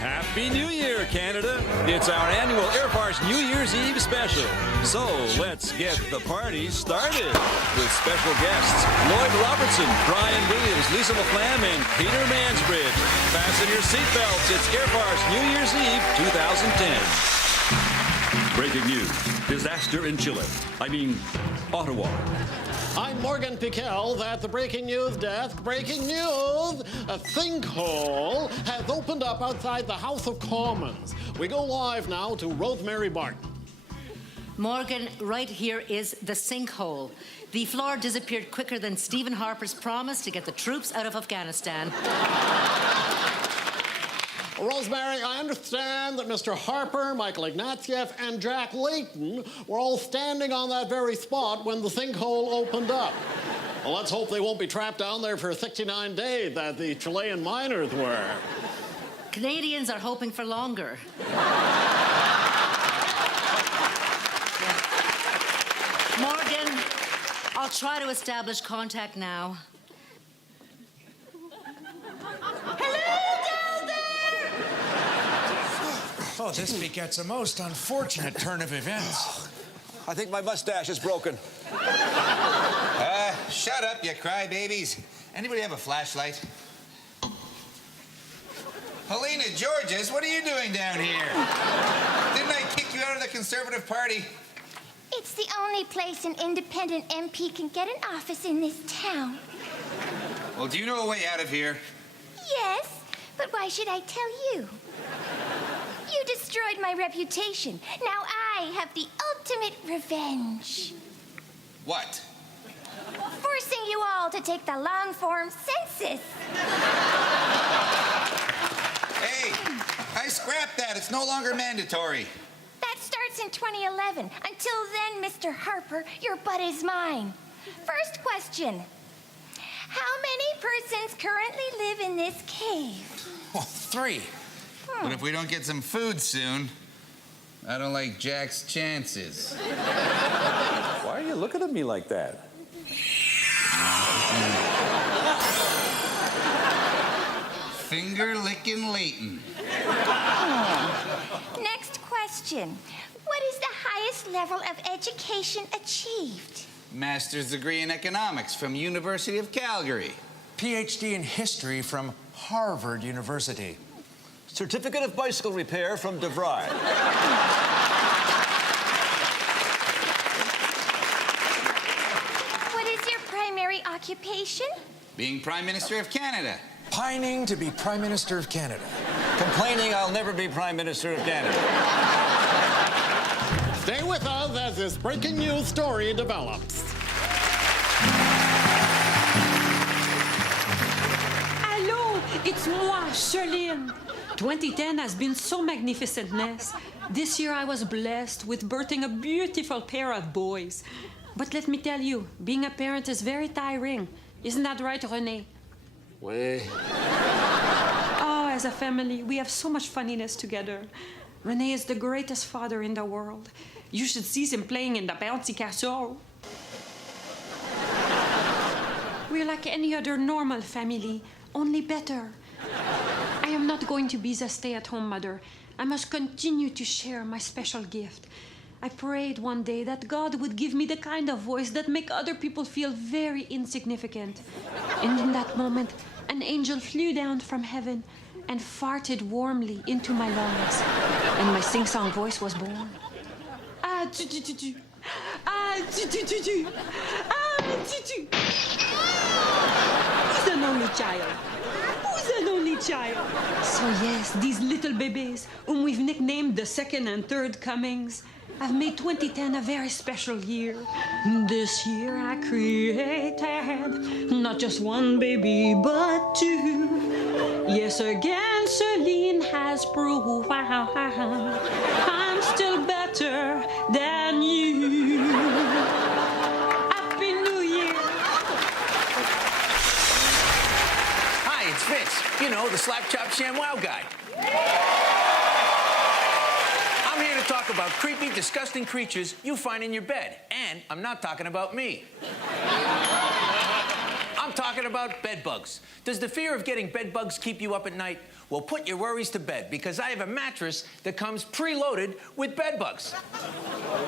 Happy New Year, Canada! It's our annual Air Farce New Year's Eve special. So let's get the party started with special guests Lloyd Robertson, Brian Williams, Lisa LaFlamme, and Peter Mansbridge. Fasten your seatbelts. It's Air Farce New Year's Eve 2010. Breaking news. Disaster in Chile. I mean, Ottawa. I'm Morgan Piquel. That the breaking news desk. Breaking news! A sinkhole has opened up outside the House of Commons. We go live now to Rosemary Barton. Morgan, right here is the sinkhole. The floor disappeared quicker than Stephen Harper's promise to get the troops out of Afghanistan. Rosemary, I understand that Mr. Harper, Michael Ignatieff, and Jack Layton were all standing on that very spot when the sinkhole opened up. Well, let's hope they won't be trapped down there for 69 days, that the Chilean miners were. Canadians are hoping for longer. Morgan, I'll try to establish contact now. Oh, this begets a most unfortunate turn of events. I think my mustache is broken. Shut up, you crybabies. Anybody have a flashlight? Helena Georges, what are you doing down here? Didn't I kick you out of the Conservative Party? It's the only place an independent MP can get an office in this town. Well, do you know a way out of here? Yes, but why should I tell you? You destroyed my reputation. Now I have the ultimate revenge. What? Forcing you all to take the long-form census. Hey, I scrapped that. It's no longer mandatory. That starts in 2011. Until then, Mr. Harper, your butt is mine. First question. How many persons currently live in this cave? Well, 3. But if we don't get some food soon, I don't like Jack's chances. Why are you looking at me like that? Finger-licking Layton. Next question. What is the highest level of education achieved? Master's degree in economics from University of Calgary. PhD in history from Harvard University. Certificate of bicycle repair from DeVry. What is your primary occupation? Being Prime Minister of Canada. Pining to be Prime Minister of Canada. Complaining I'll never be Prime Minister of Canada. Stay with us as this breaking news story develops. Hello, it's moi, Charlene. 2010 has been so magnificentness. This year I was blessed with birthing a beautiful pair of boys. But let me tell you, being a parent is very tiring. Isn't that right, René? Oui. Oh, as a family, we have so much funniness together. René is the greatest father in the world. You should see him playing in the bouncy castle. We're like any other normal family, only better. I am not going to be the stay-at-home mother. I must continue to share my special gift. I prayed one day that God would give me the kind of voice that make other people feel very insignificant. And in that moment, an angel flew down from heaven and farted warmly into my lungs. And my sing-song voice was born. Ah, tu-tu-tu-tu. Ah, tu-tu-tu-tu. Ah, tu-tu. Who's an only child? Who's an only child? So yes, these little babies, whom we've nicknamed the second and third comings, have made 2010 a very special year. This year I created not just one baby, but 2. Yes, again, Celine has proved I'm still better than you. Happy New Year. Hi, it's Vince. You know, the slap chop ShamWow guy. I'm here to talk about creepy, disgusting creatures you find in your bed. And I'm not talking about me. I'm I'm talking about bed bugs. Does the fear of getting bed bugs keep you up at night? Well, put your worries to bed, because I have a mattress that comes preloaded with bed bugs.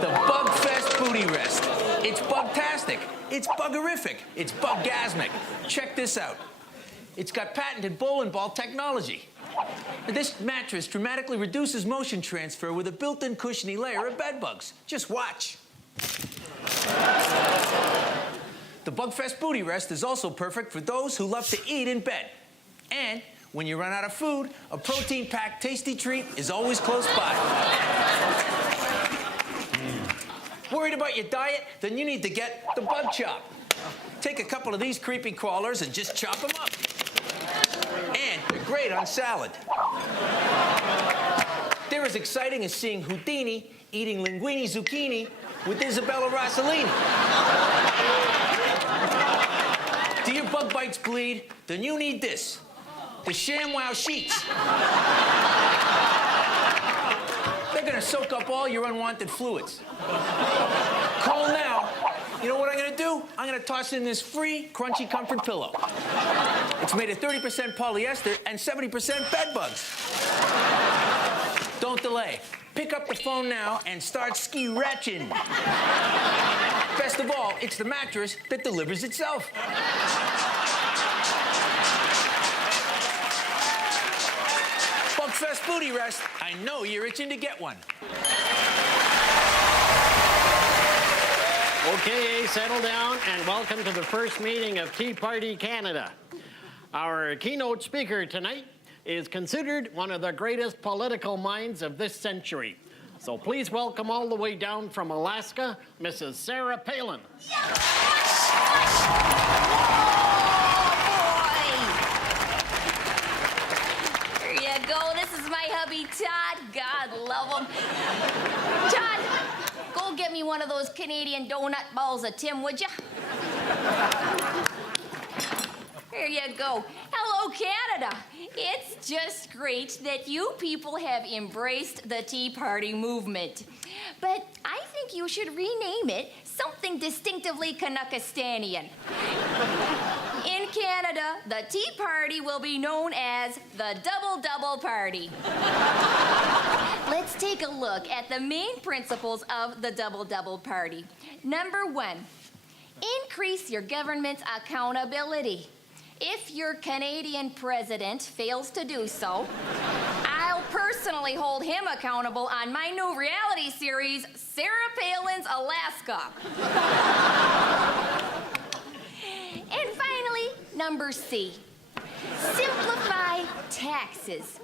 The Bugfest Booty Rest. It's bugtastic. It's buggerific. It's buggasmic. Check this out. It's got patented bowling ball technology. This mattress dramatically reduces motion transfer with a built-in cushiony layer of bed bugs. Just watch. The Bugfest Booty Rest is also perfect for those who love to eat in bed. And when you run out of food, a protein-packed tasty treat is always close by. Worried about your diet? Then you need to get the Bug Chop. Take a couple of these creepy crawlers and just chop them up. And they're great on salad. They're as exciting as seeing Houdini eating linguine zucchini with Isabella Rossellini. Do your bug bites bleed? Then you need this. The ShamWow sheets. They're gonna soak up all your unwanted fluids. Call now. You know what I'm gonna do? I'm gonna toss in this free, crunchy comfort pillow. It's made of 30% polyester and 70% bed bugs. Don't delay. Pick up the phone now and start ski-ratching. Best of all, it's the mattress that delivers itself. Bugfest Booty Rest. I know you're itching to get one. Okay, settle down and welcome to the first meeting of Tea Party Canada. Our keynote speaker tonight is considered one of the greatest political minds of this century. So please welcome all the way down from Alaska, Mrs. Sarah Palin. Here you go. This is my hubby, Todd. God love him. Todd, go get me one of those Canadian donut balls of Tim, would you? Here you go. Hello, Canada. It's just great that you people have embraced the Tea Party movement. But I think you should rename it something distinctively Canuckistanian. In Canada, the Tea Party will be known as the Double-Double Party. Let's take a look at the main principles of the Double-Double Party. Number 1, increase your government's accountability. If your Canadian president fails to do so, I'll personally hold him accountable on my new reality series, Sarah Palin's Alaska. And finally, number C, simplify taxes.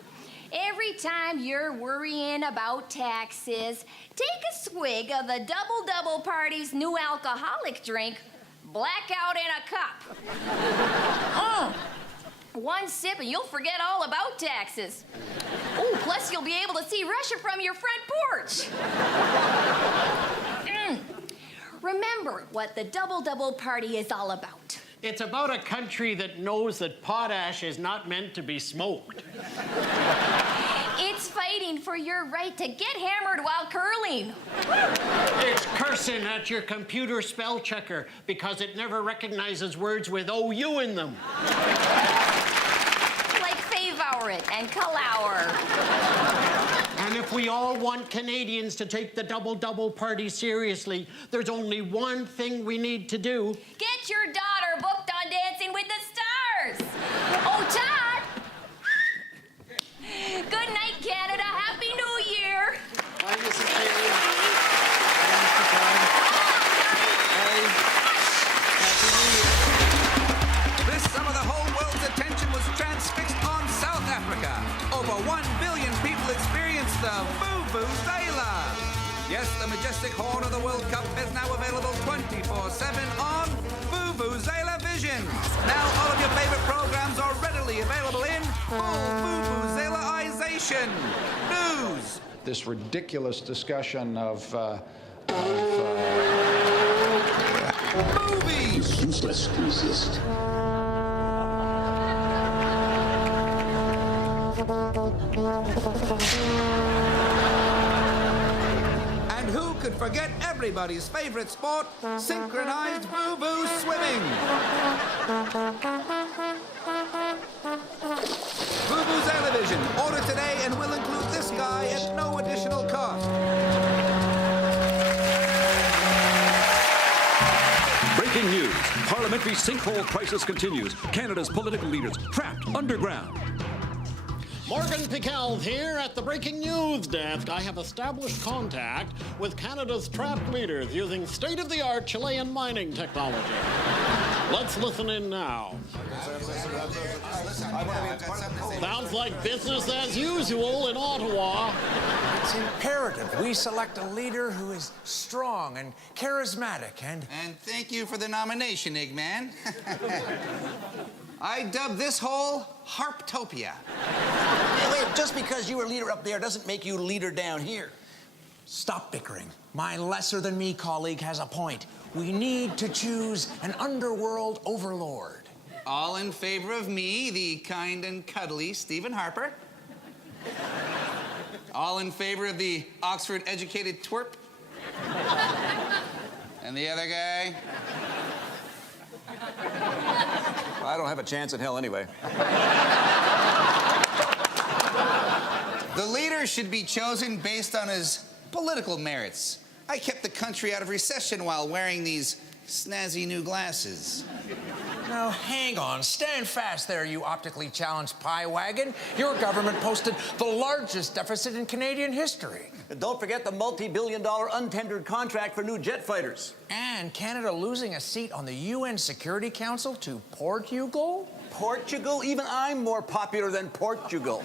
Every time you're worrying about taxes, take a swig of the Double-Double Party's new alcoholic drink, Blackout in a Cup. One sip and you'll forget all about taxes. Oh, plus you'll be able to see Russia from your front porch. Remember what the Double-Double Party is all about. It's about a country that knows that potash is not meant to be smoked. It's fighting for your right to get hammered while curling. It's cursing at your computer spell checker because it never recognizes words with OU in them. Like favorite and calour. And if we all want Canadians to take the Double-Double Party seriously, there's only one thing we need to do. Get your daughter booked on Dancing with the Stars. Oh, Todd. Good night, Canada. Happy New Year. Bye, Mrs. Palin. Bye, Mr. Todd. Bye. Happy New Year. This summer, the whole world's attention was transfixed on South Africa. Over 1 billion people experienced the Vuvuzela. Yes, the majestic horn of the World Cup is now available 24/7 on Vuvuzela Vision. Now all of your favorite programs are readily available in full Vuvuzelaization. News. This ridiculous discussion of movies. Useless to resist. And who could forget everybody's favorite sport, synchronized boo-boo swimming. Boo-boo Television. Order today and we'll include this guy at no additional cost. Breaking news. Parliamentary sinkhole crisis continues. Canada's political leaders trapped underground. Morgan Pickell here at the breaking news desk. I have established contact with Canada's trapped leaders using state-of-the-art Chilean mining technology. Let's listen in now. Sounds like business as usual in Ottawa. It's imperative we select a leader who is strong and charismatic and... And thank you for the nomination, Eggman. I dub this hole Harptopia. Hey, wait, just because you were leader up there doesn't make you leader down here. Stop bickering. My lesser-than-me colleague has a point. We need to choose an underworld overlord. All in favor of me, the kind and cuddly Stephen Harper. All in favor of the Oxford-educated twerp. And the other guy? I don't have a chance in hell anyway. The leader should be chosen based on his political merits. I kept the country out of recession while wearing these snazzy new glasses. Now, hang on. Stand fast there, you optically challenged pie wagon. Your government posted the largest deficit in Canadian history. And don't forget the multi-billion-dollar untendered contract for new jet fighters. And Canada losing a seat on the UN Security Council to Portugal? Portugal? Even I'm more popular than Portugal.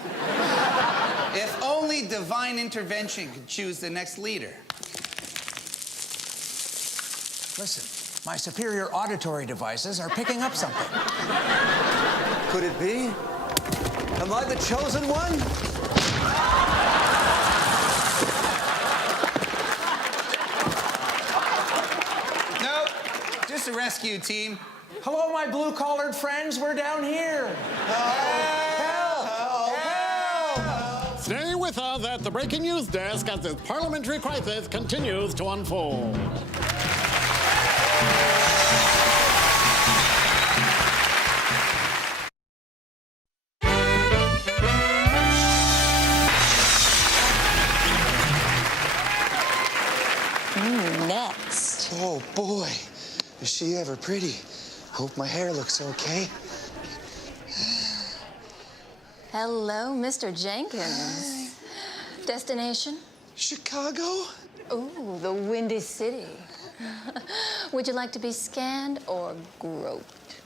If only divine intervention could choose the next leader. Listen, my superior auditory devices are picking up something. Could it be? Am I the chosen one? Nope, just a rescue team. Hello, my blue-collared friends. We're down here. Help! Stay with us at the breaking news desk as this parliamentary crisis continues to unfold. Next. Oh, boy. Is she ever pretty. Hope my hair looks okay. Hello, Mr. Jenkins. Destination? Chicago? Ooh, the Windy City. Would you like to be scanned or groped?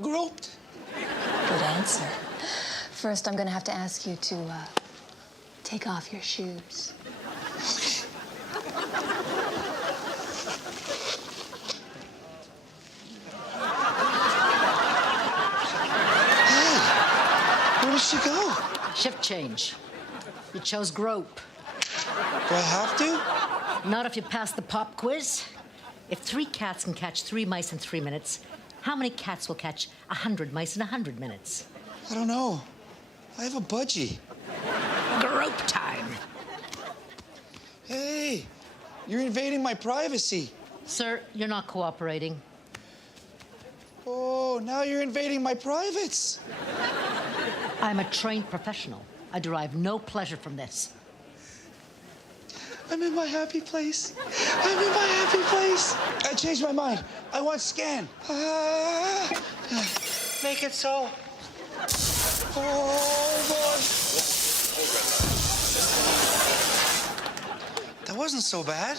Groped. Good answer. First, I'm going to have to ask you to take off your shoes. Where did she go? Shift change. You chose grope. Do I have to? Not if you pass the pop quiz. If 3 cats can catch 3 mice in 3 minutes, how many cats will catch 100 mice in 100 minutes? I don't know. I have a budgie. Grope time. Hey, you're invading my privacy. Sir, you're not cooperating. Oh, now you're invading my privates. I'm a trained professional. I derive no pleasure from this. I'm in my happy place. I'm in my happy place. I changed my mind. I want scan. Make it so. Oh, Lord. That wasn't so bad.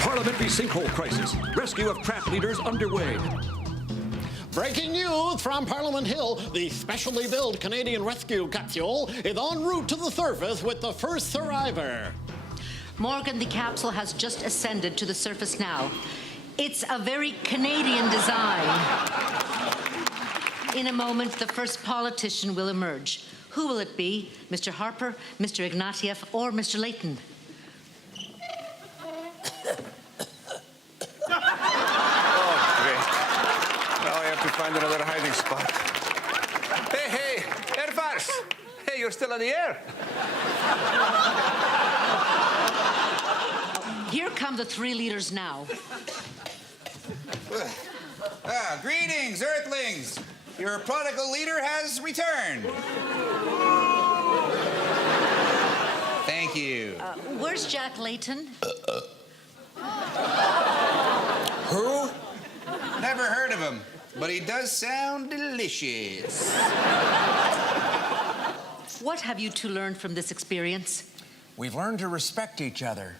Parliamentary sinkhole crisis. Rescue of trapped leaders underway. Breaking news from Parliament Hill. The specially built Canadian rescue capsule is en route to the surface with the first survivor. Morgan, the capsule has just ascended to the surface now. It's a very Canadian design. In a moment, the first politician will emerge. Who will it be? Mr. Harper, Mr. Ignatieff, or Mr. Layton? Find another hiding spot. Hey, Farce. Hey, you're still in the air. Here come the 3 leaders now. Greetings, Earthlings. Your prodigal leader has returned. Thank you. Where's Jack Layton? Who? Never heard of him, but he does sound delicious. What have you two learned from this experience? We've learned to respect each other.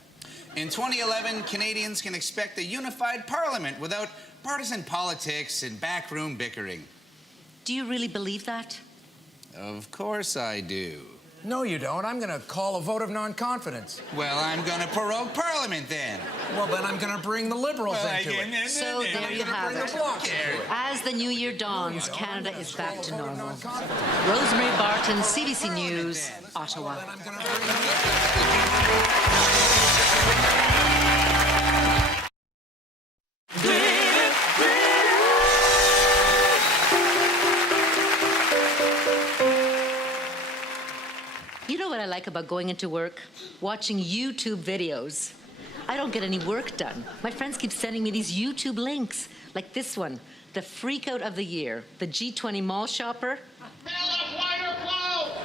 In 2011, Canadians can expect a unified parliament without partisan politics and backroom bickering. Do you really believe that? Of course I do. No, you don't. I'm going to call a vote of non-confidence. Well, I'm going to prorogue Parliament then. Well, then I'm going to bring the Liberals into it. So there you have it. As the new year dawns, Canada is back to normal. Rosemary Barton, CBC News, Ottawa. You know what I like about going into work? Watching YouTube videos. I don't get any work done. My friends keep sending me these YouTube links, like this one, the freak out of the year, the G20 mall shopper. Why are you closed?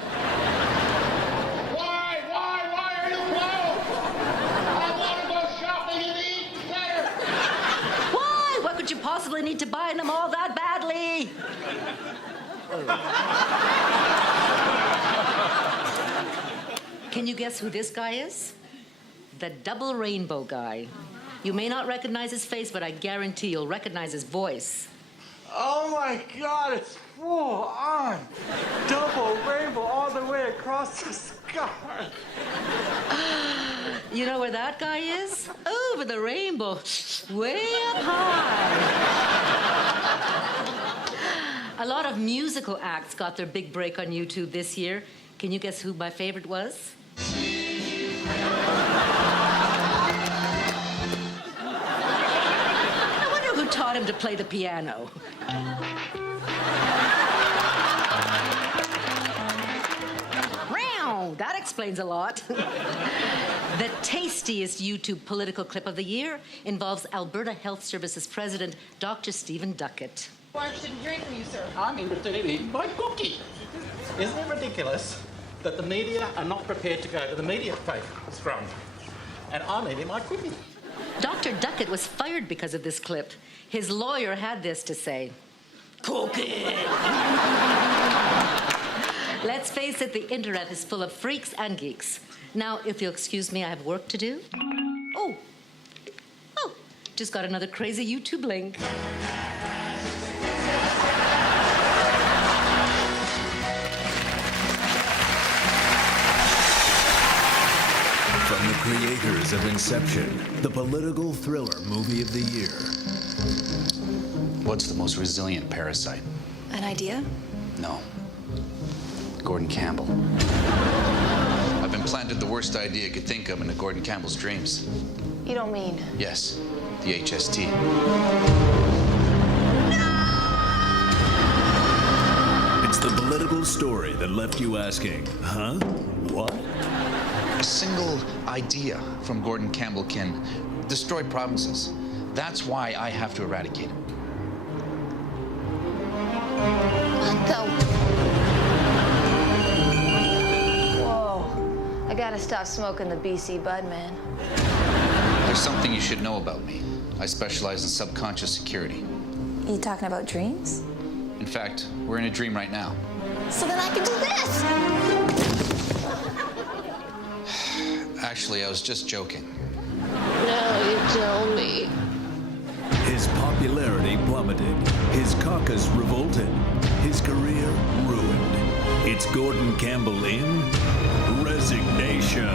I want to go shopping in the Eaton Center. Why? What could you possibly need to buy them all that badly? Can you guess who this guy is? The double rainbow guy. You may not recognize his face, but I guarantee you'll recognize his voice. Oh my God, it's full on. Double rainbow all the way across the sky. You know where that guy is? Over the rainbow, way up high. A lot of musical acts got their big break on YouTube this year. Can you guess who my favorite was? I wonder who taught him to play the piano. That explains a lot. The tastiest YouTube political clip of the year involves Alberta Health Services President Dr. Stephen Duckett. I'm interested in hearing from you, sir. I'm interested in eating my cookie. Isn't it ridiculous that the media are not prepared to go to the media front? And I'm eating my cookie. Dr. Duckett was fired because of this clip. His lawyer had this to say. Cookie! Let's face it, the internet is full of freaks and geeks. Now, if you'll excuse me, I have work to do. Oh, just got another crazy YouTube link. From the creators of Inception, the political thriller movie of the year. What's the most resilient parasite? An idea? No. Gordon Campbell. I've implanted the worst idea you could think of into Gordon Campbell's dreams. You don't mean? Yes, the HST. It's the political story that left you asking, huh? What? A single idea from Gordon Campbell can destroy provinces. That's why I have to eradicate him. What the? I gotta stop smoking the BC bud, man. There's something you should know about me. I specialize in subconscious security. You talking about dreams? In fact, we're in a dream right now. So then I can do this! Actually, I was just joking. No, you tell me. His popularity plummeted. His caucus revolted. His career ruined. It's Gordon Campbell in Resignation.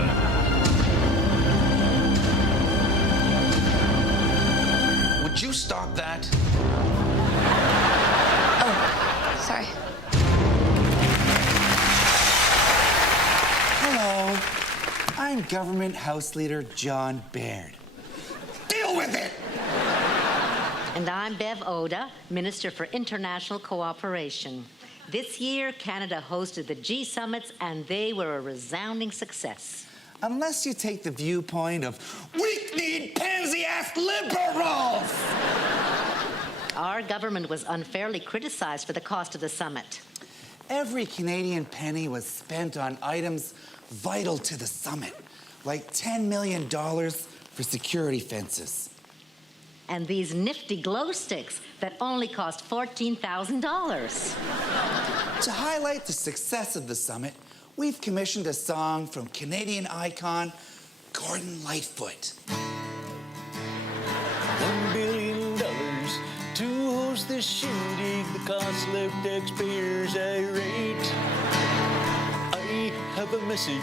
Would you stop that? Oh, sorry. Hello, I'm Government House Leader John Baird. Deal with it! And I'm Bev Oda, Minister for International Cooperation. This year, Canada hosted the G Summits, and they were a resounding success. Unless you take the viewpoint of weak-kneed, pansy-ass liberals! Our government was unfairly criticized for the cost of the summit. Every Canadian penny was spent on items vital to the summit, like $10 million for security fences. And these nifty glow sticks that only cost $14,000. To highlight the success of the summit, we've commissioned a song from Canadian icon Gordon Lightfoot. $1 billion to host this shindig. The cost left taxpayers irate. I have a message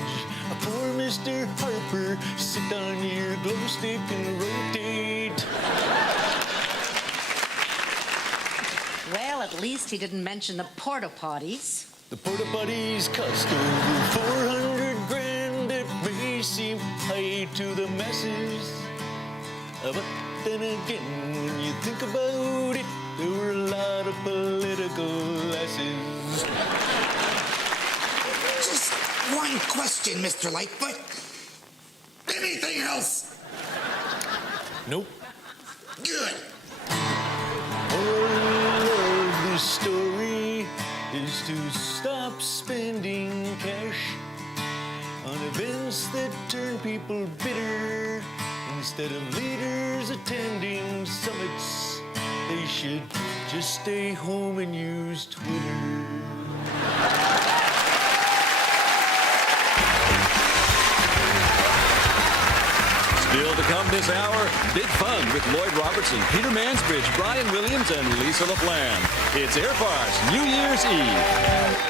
for Mr. Harper. Sit on your glow stick and rotate. Well, at least he didn't mention the porta potties. The porta potties cost over 400 grand. It may seem high to the masses, but then again, when you think about it, there were a lot of political asses. Just one question, Mr. Lightfoot. Anything else? Nope. Good. Moral of the story is to stop spending cash on events that turn people bitter. Instead of leaders attending summits, they should just stay home and use Twitter. Still to come this hour, big fun with Lloyd Robertson, Peter Mansbridge, Brian Williams, and Lisa LaFlamme. It's Air Farce New Year's Eve.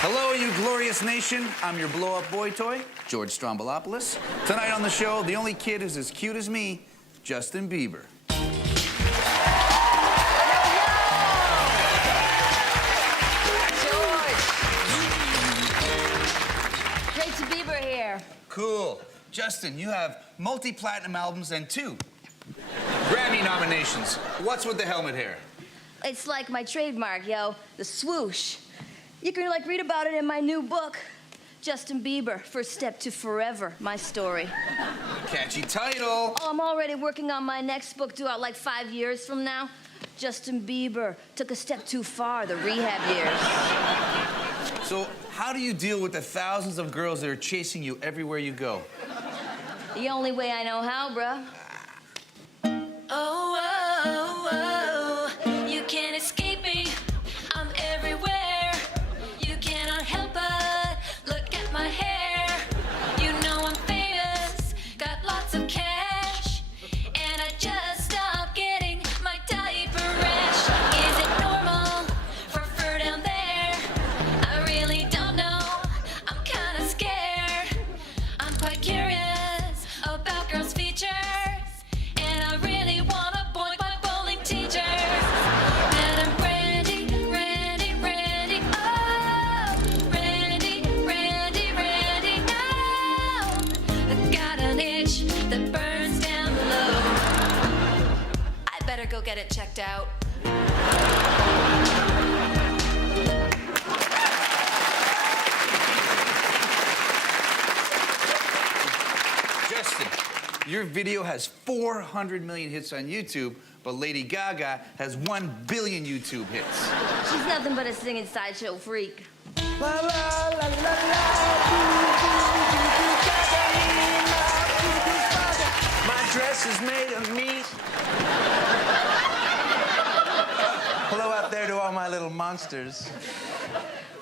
Hello, you glorious nation. I'm your blow-up boy toy, George Strombolopoulos. Tonight on the show, the only kid who's as cute as me, Justin Bieber. Great to Bieber here. Cool. Justin, you have multi-platinum albums and 2 Grammy nominations. What's with the helmet hair? It's like my trademark, yo, the swoosh. You can, read about it in my new book, Justin Bieber, First Step to Forever, my story. Catchy title. Oh, I'm already working on my next book due out 5 years from now. Justin Bieber took a step too far, the rehab years. So how do you deal with the thousands of girls that are chasing you everywhere you go? The only way I know how, bruh. Oh, oh, oh, you can't escape me. I'm everywhere. You cannot help but look at my hair. You know I'm famous, got lots of cash, and I just stopped getting my diaper rash. Is it normal for fur down there? I really don't know. I'm kind of scared. I'm quite curious about girls' features. Go get it checked out. Justin, your video has 400 million hits on YouTube, but Lady Gaga has 1 billion YouTube hits. She's nothing but a singing sideshow freak. La, la, la, la, la, My dress is made of meat. Hello out there to all my little monsters.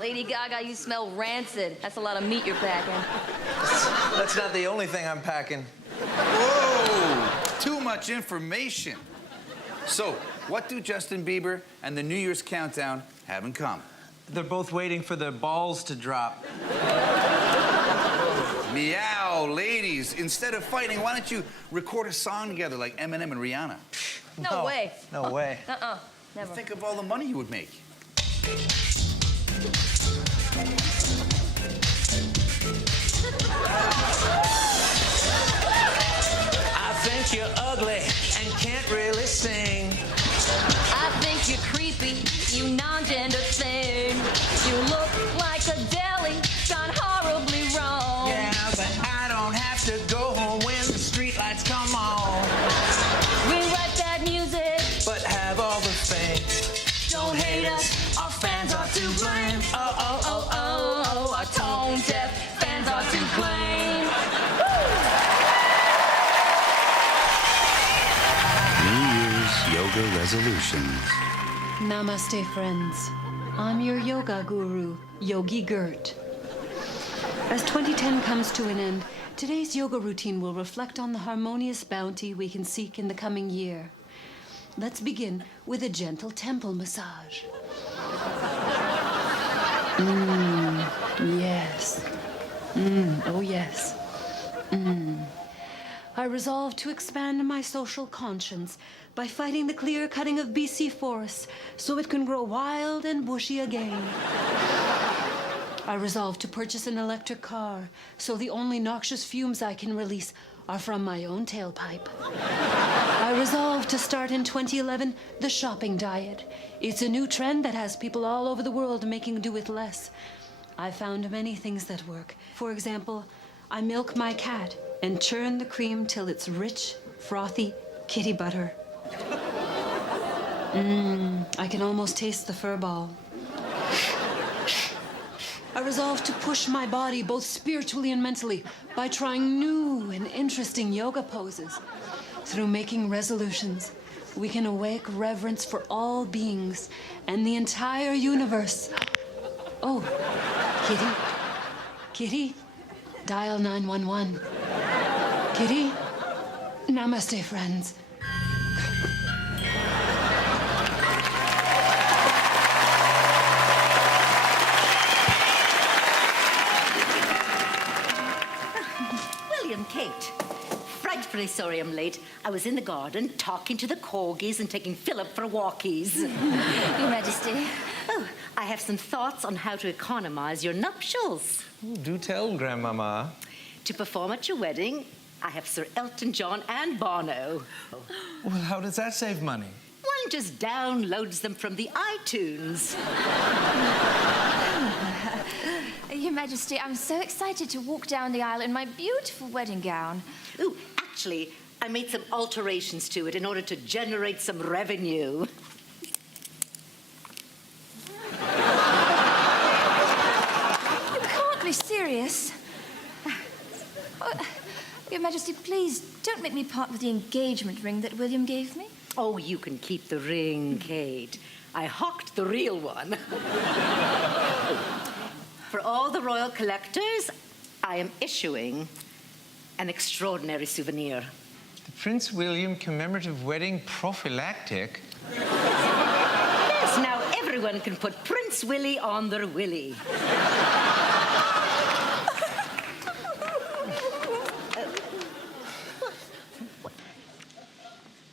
Lady Gaga, you smell rancid. That's a lot of meat you're packing. That's not the only thing I'm packing. Whoa! Too much information. So, what do Justin Bieber and the New Year's countdown have in common? They're both waiting for their balls to drop. Meow, ladies. Instead of fighting, why don't you record a song together like Eminem and Rihanna? No way. No way. Never. Think of all the money you would make. really sing. I think you're creepy, you non-gender thing. You look like a deli gone horribly wrong. Yeah, but I don't have to go home when the streetlights come on. We write bad music, But have all the fame. don't hate us, our fans are to blame. Oh, oh, oh, oh, oh, our tone-deaf fans are to blame. New Year's Yoga Resolutions. Namaste, friends. I'm your yoga guru, Yogi Gert. As 2010 comes to an end, today's yoga routine will reflect on the harmonious bounty we can seek in the coming year. Let's begin with a gentle temple massage. Yes. Oh, yes. I resolve to expand my social conscience by fighting the clear cutting of BC forests so it can grow wild and bushy again. I resolve to purchase an electric car so the only noxious fumes I can release are from my own tailpipe. I resolve to start in 2011 the shopping diet. It's a new trend that has people all over the world making do with less. I found many things that work. For example, I milk my cat and churn the cream till it's rich, frothy kitty butter. I can almost taste the fur ball. I resolve to push my body both spiritually and mentally by trying new and interesting yoga poses. Through making resolutions, we can awake reverence for all beings and the entire universe. Oh, Kitty, Kitty, dial 911. Kitty, namaste, friends. William, Kate. Frightfully sorry I'm late. I was in the garden talking to the corgis and taking Philip for walkies. Your Majesty. Oh, I have some thoughts on how to economize your nuptials. Ooh, do tell, Grandmama. To perform at your wedding, I have Sir Elton John and Bono. Well, how does that save money? One just downloads them from the iTunes. Your Majesty, I'm so excited to walk down the aisle in my beautiful wedding gown. Ooh, actually, I made some alterations to it in order to generate some revenue. You can't be serious. Oh, Your Majesty, please don't make me part with the engagement ring that William gave me. Oh, you can keep the ring, Kate. I hawked the real one. For all the royal collectors, I am issuing an extraordinary souvenir. The Prince William commemorative wedding prophylactic? Yes, now everyone can put Prince Willie on their willy.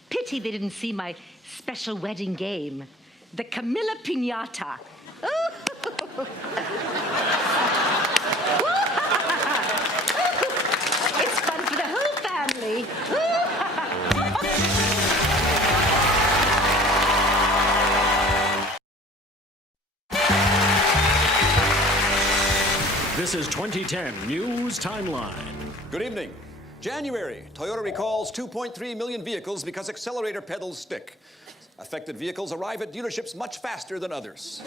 Pity they didn't see my special wedding game, the Camilla Piñata. It's fun for the whole family. This is 2010 News Timeline. Good evening. January, Toyota recalls 2.3 million vehicles because accelerator pedals stick. Affected vehicles arrive at dealerships much faster than others.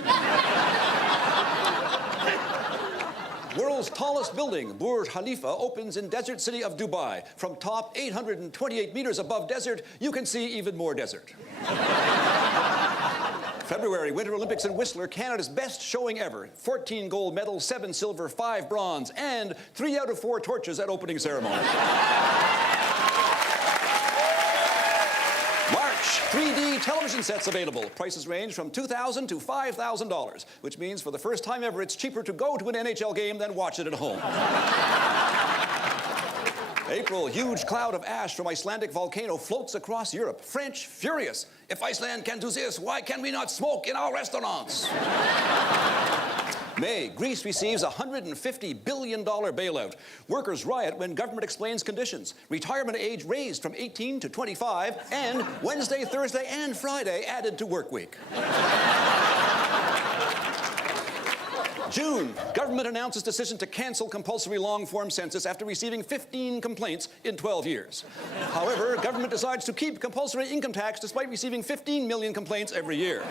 World's tallest building, Burj Khalifa, opens in desert city of Dubai. From top 828 meters above desert, you can see even more desert. February, Winter Olympics in Whistler, Canada's best showing ever. 14 gold medals, 7 silver, 5 bronze, and 3 out of 4 torches at opening ceremony. March, 3D television sets available. Prices range from $2,000 to $5,000, which means for the first time ever, it's cheaper to go to an NHL game than watch it at home. April, huge cloud of ash from Icelandic volcano floats across Europe. French furious. If Iceland can do this, why can we not smoke in our restaurants? May, Greece receives a $150 billion bailout. Workers riot when government explains conditions. Retirement age raised from 18 to 25, and Wednesday, Thursday, and Friday added to work week. June, government announces decision to cancel compulsory long-form census after receiving 15 complaints in 12 years. However, government decides to keep compulsory income tax despite receiving 15 million complaints every year.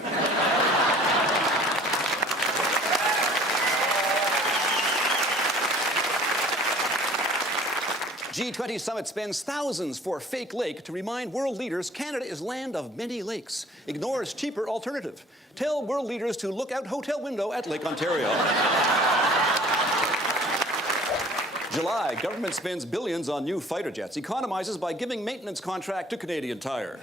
G20 summit spends thousands for fake lake to remind world leaders Canada is land of many lakes. Ignores cheaper alternative. Tell world leaders to look out hotel window at Lake Ontario. July, government spends billions on new fighter jets. Economizes by giving maintenance contract to Canadian Tire.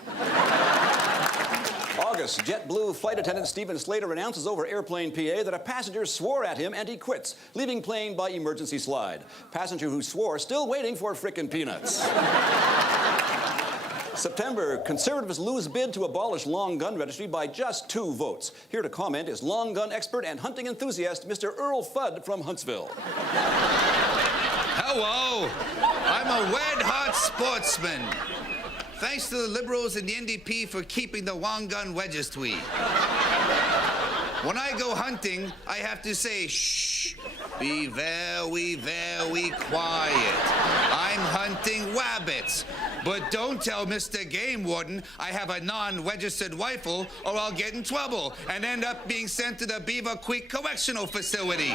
August, JetBlue flight attendant Stephen Slater announces over airplane PA that a passenger swore at him and he quits, leaving plane by emergency slide. Passenger who swore still waiting for frickin' peanuts. September, Conservatives lose bid to abolish long gun registry by just 2 votes. Here to comment is long gun expert and hunting enthusiast Mr. Earl Fudd from Huntsville. Hello, I'm a red-hot sportsman. Thanks to the Liberals and the NDP for keeping the long gun registry. When I go hunting, I have to say, shh, be very, very quiet. I'm hunting rabbits. But don't tell Mr. Game Warden I have a non-registered rifle or I'll get in trouble and end up being sent to the Beaver Creek Correctional Facility.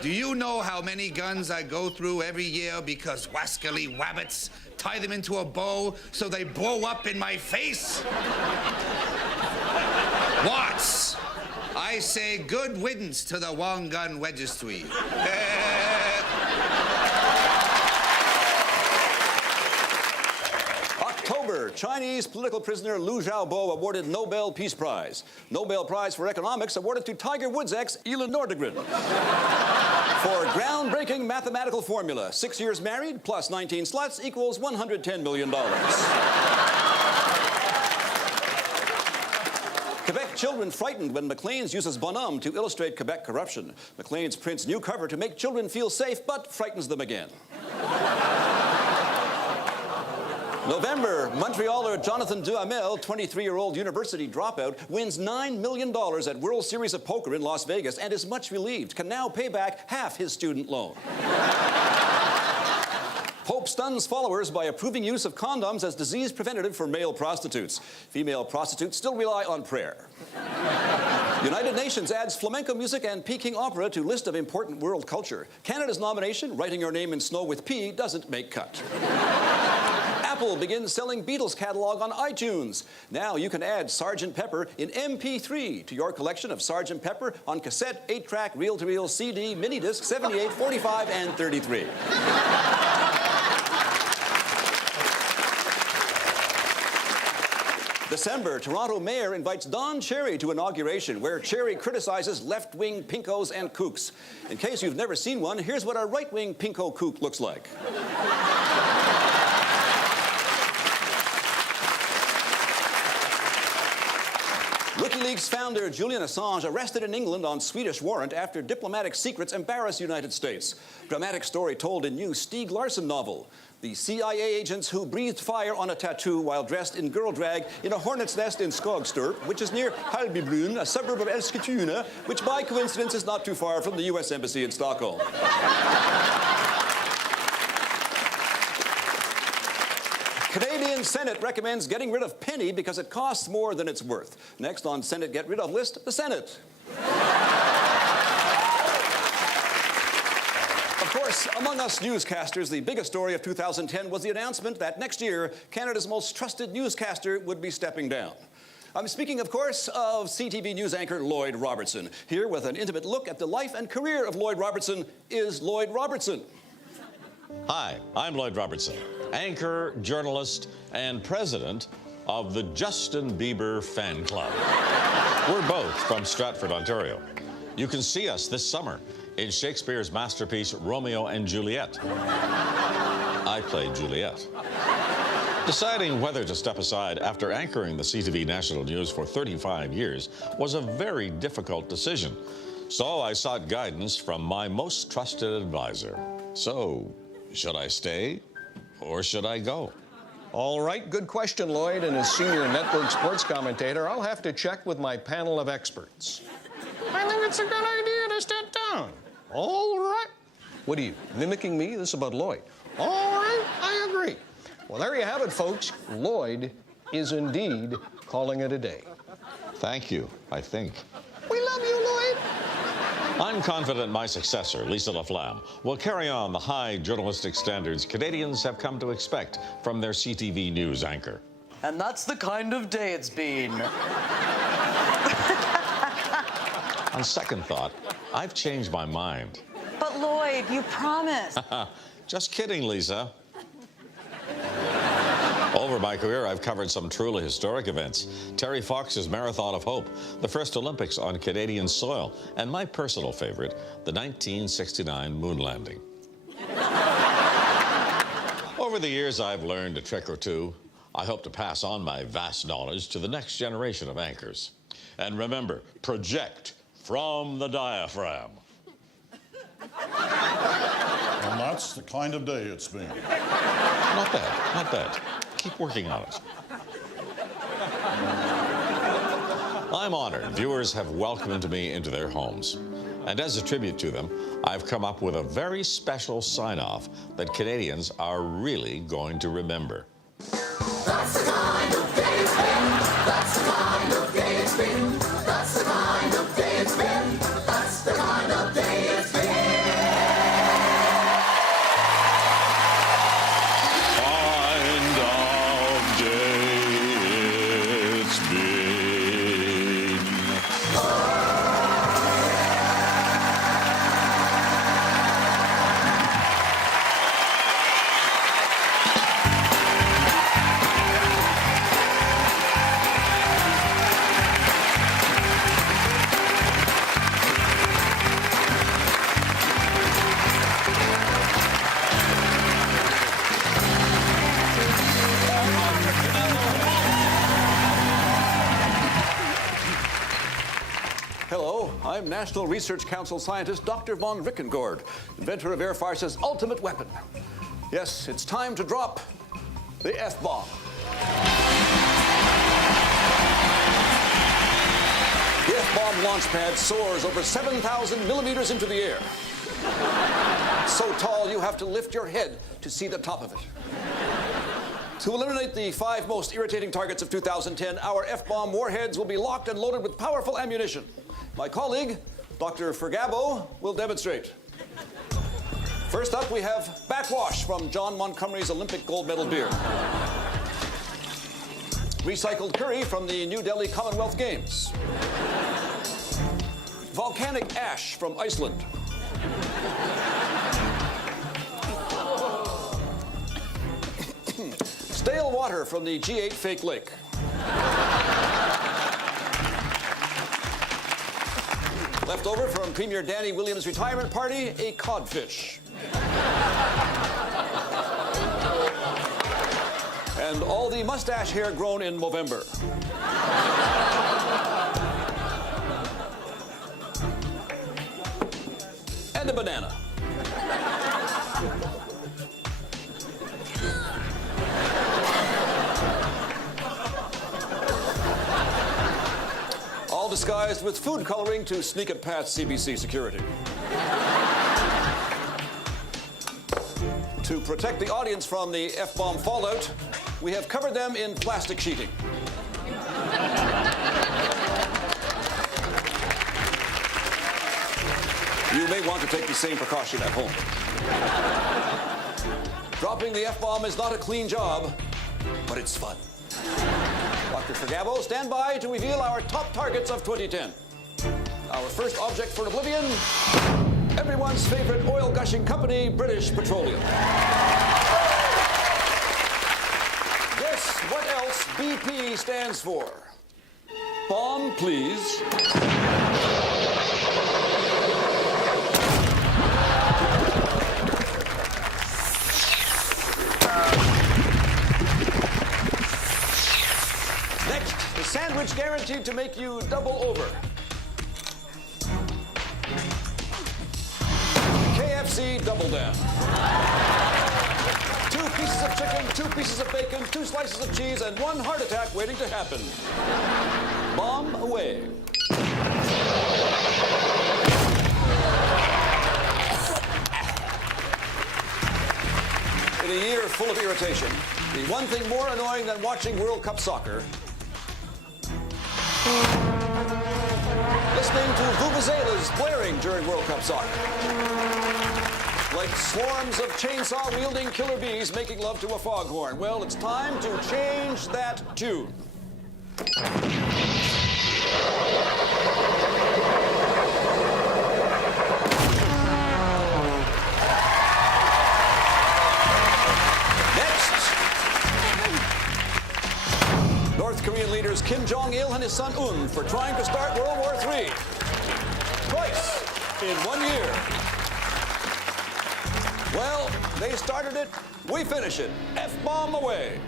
Do you know how many guns I go through every year because rascally rabbits tie them into a bow so they blow up in my face? Watts, I say good riddance to the long gun registry. October, Chinese political prisoner Liu Xiaobo awarded Nobel Peace Prize. Nobel Prize for Economics awarded to Tiger Woods' ex, Elin Nordegren. For groundbreaking mathematical formula, 6 years married plus 19 sluts equals $110 million. Quebec children frightened when Maclean's uses bonhomme to illustrate Quebec corruption. Maclean's prints new cover to make children feel safe, but frightens them again. November, Montrealer Jonathan Duhamel, 23-year-old university dropout, wins $9 million at World Series of Poker in Las Vegas and is much relieved, can now pay back half his student loan. Pope stuns followers by approving use of condoms as disease preventative for male prostitutes. Female prostitutes still rely on prayer. United Nations adds flamenco music and Peking opera to list of important world culture. Canada's nomination, Writing Your Name in Snow with P, doesn't make cut. Apple begins selling Beatles catalog on iTunes. Now you can add Sgt. Pepper in MP3 to your collection of Sgt. Pepper on cassette, 8-track, reel-to-reel, CD, mini-disc, 78, 45, and 33. December, Toronto mayor invites Don Cherry to inauguration, where Cherry criticizes left-wing pinkos and kooks. In case you've never seen one, here's what a right-wing pinko kook looks like. WikiLeaks founder Julian Assange arrested in England on Swedish warrant after diplomatic secrets embarrass United States. Dramatic story told in new Stieg Larsson novel. The CIA agents who breathed fire on a tattoo while dressed in girl drag in a hornet's nest in Skogstorp, which is near Halbybrunn, a suburb of Eskilstuna, which by coincidence is not too far from the U.S. Embassy in Stockholm. Canadian Senate recommends getting rid of penny because it costs more than it's worth. Next on Senate Get Rid Of list, the Senate. Of course, among us newscasters, the biggest story of 2010 was the announcement that next year, Canada's most trusted newscaster would be stepping down. I'm speaking, of course, of CTV news anchor Lloyd Robertson. Here with an intimate look at the life and career of Lloyd Robertson is Lloyd Robertson. Hi, I'm Lloyd Robertson, anchor, journalist, and president of the Justin Bieber Fan Club. We're both from Stratford, Ontario. You can see us this summer in Shakespeare's masterpiece, Romeo and Juliet. I played Juliet. Deciding whether to step aside after anchoring the CTV National News for 35 years was a very difficult decision. So I sought guidance from my most trusted advisor. So, should I stay or should I go? All right, good question, Lloyd. And as senior network sports commentator, I'll have to check with my panel of experts. I think it's a good idea to step down. All right. What are you, mimicking me? This is about Lloyd. All right, I agree. Well, there you have it, folks. Lloyd is indeed calling it a day. Thank you, I think. We love you, Lloyd. I'm confident my successor, Lisa LaFlamme, will carry on the high journalistic standards Canadians have come to expect from their CTV News anchor. And that's the kind of day it's been. On second thought, I've changed my mind. But Lloyd, you promised. Just kidding, Lisa. Over my career, I've covered some truly historic events. Terry Fox's Marathon of Hope, the first Olympics on Canadian soil, and my personal favorite, the 1969 moon landing. Over the years, I've learned a trick or two. I hope to pass on my vast knowledge to the next generation of anchors. And remember, project from the diaphragm. And that's the kind of day it's been. Not bad, not bad. Keep working on it. I'm honored viewers have welcomed me into their homes. And as a tribute to them, I've come up with a very special sign-off that Canadians are really going to remember. That's the kind of day it's been. That's the kind of day it's been. That's the kind of day it's been. That's the kind of day it's been. I'm National Research Council scientist Dr. von Rickengord, inventor of Air Farce's ultimate weapon. Yes, it's time to drop the F-bomb. The F-bomb launch pad soars over 7,000 millimeters into the air. So tall you have to lift your head to see the top of it. To eliminate the 5 most irritating targets of 2010, our F-bomb warheads will be locked and loaded with powerful ammunition. My colleague, Dr. Fergabo, will demonstrate. First up, we have Backwash from John Montgomery's Olympic gold medal beer. Recycled curry from the New Delhi Commonwealth Games. Volcanic ash from Iceland. Stale water from the G8 fake lake. Left over from Premier Danny Williams' retirement party, a codfish. And all the mustache hair grown in Movember. And a banana. All disguised with food coloring to sneak it past CBC security. To protect the audience from the F-bomb fallout, we have covered them in plastic sheeting. You may want to take the same precaution at home. Dropping the F-bomb is not a clean job, but it's fun. Dr. Fergabo, stand by to reveal our top targets of 2010. Our first object for oblivion, everyone's favorite oil-gushing company, British Petroleum. Guess what else BP stands for? Bomb, please. guaranteed to make you double over. KFC Double Down. 2 pieces of chicken, 2 pieces of bacon, 2 slices of cheese, and 1 heart attack waiting to happen. Bomb away. In a year full of irritation, the one thing more annoying than watching World Cup soccer, listening to vuvuzelas blaring during World Cup soccer. Like swarms of chainsaw-wielding killer bees making love to a foghorn. Well, it's time to change that tune. North Korean leaders Kim Jong-il and his son Un for trying to start World War III. Twice in 1 year. Well, they started it, we finish it. F-bomb away.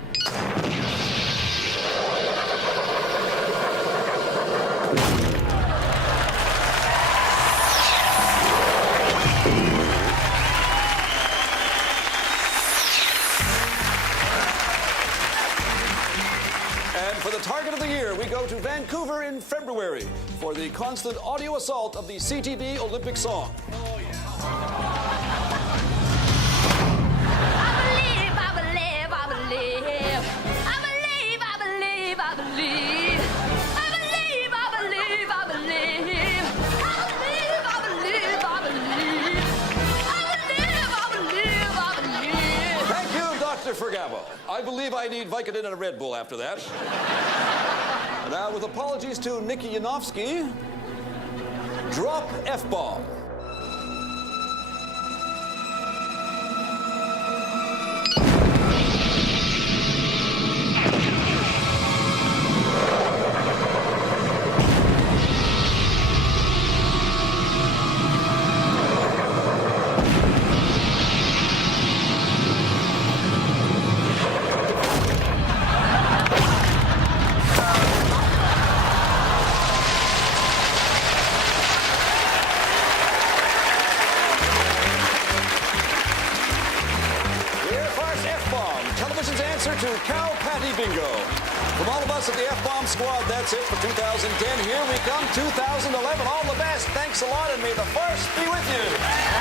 For the target of the year, we go to Vancouver in February for the constant audio assault of the CTV Olympic song. I believe, I believe, I believe. I believe, I believe, I believe. I believe, I believe, I believe. I believe, I believe, I believe. I believe, I believe, I believe. Thank you, Dr. Fergabo. I believe I need Vicodin and a Red Bull after that. And now, with apologies to Nikki Yanofsky, drop F-bomb. To Cow Patty Bingo. From all of us at the F-Bomb Squad, that's it for 2010. Here we come, 2011. All the best. Thanks a lot, and may the Farce be with you.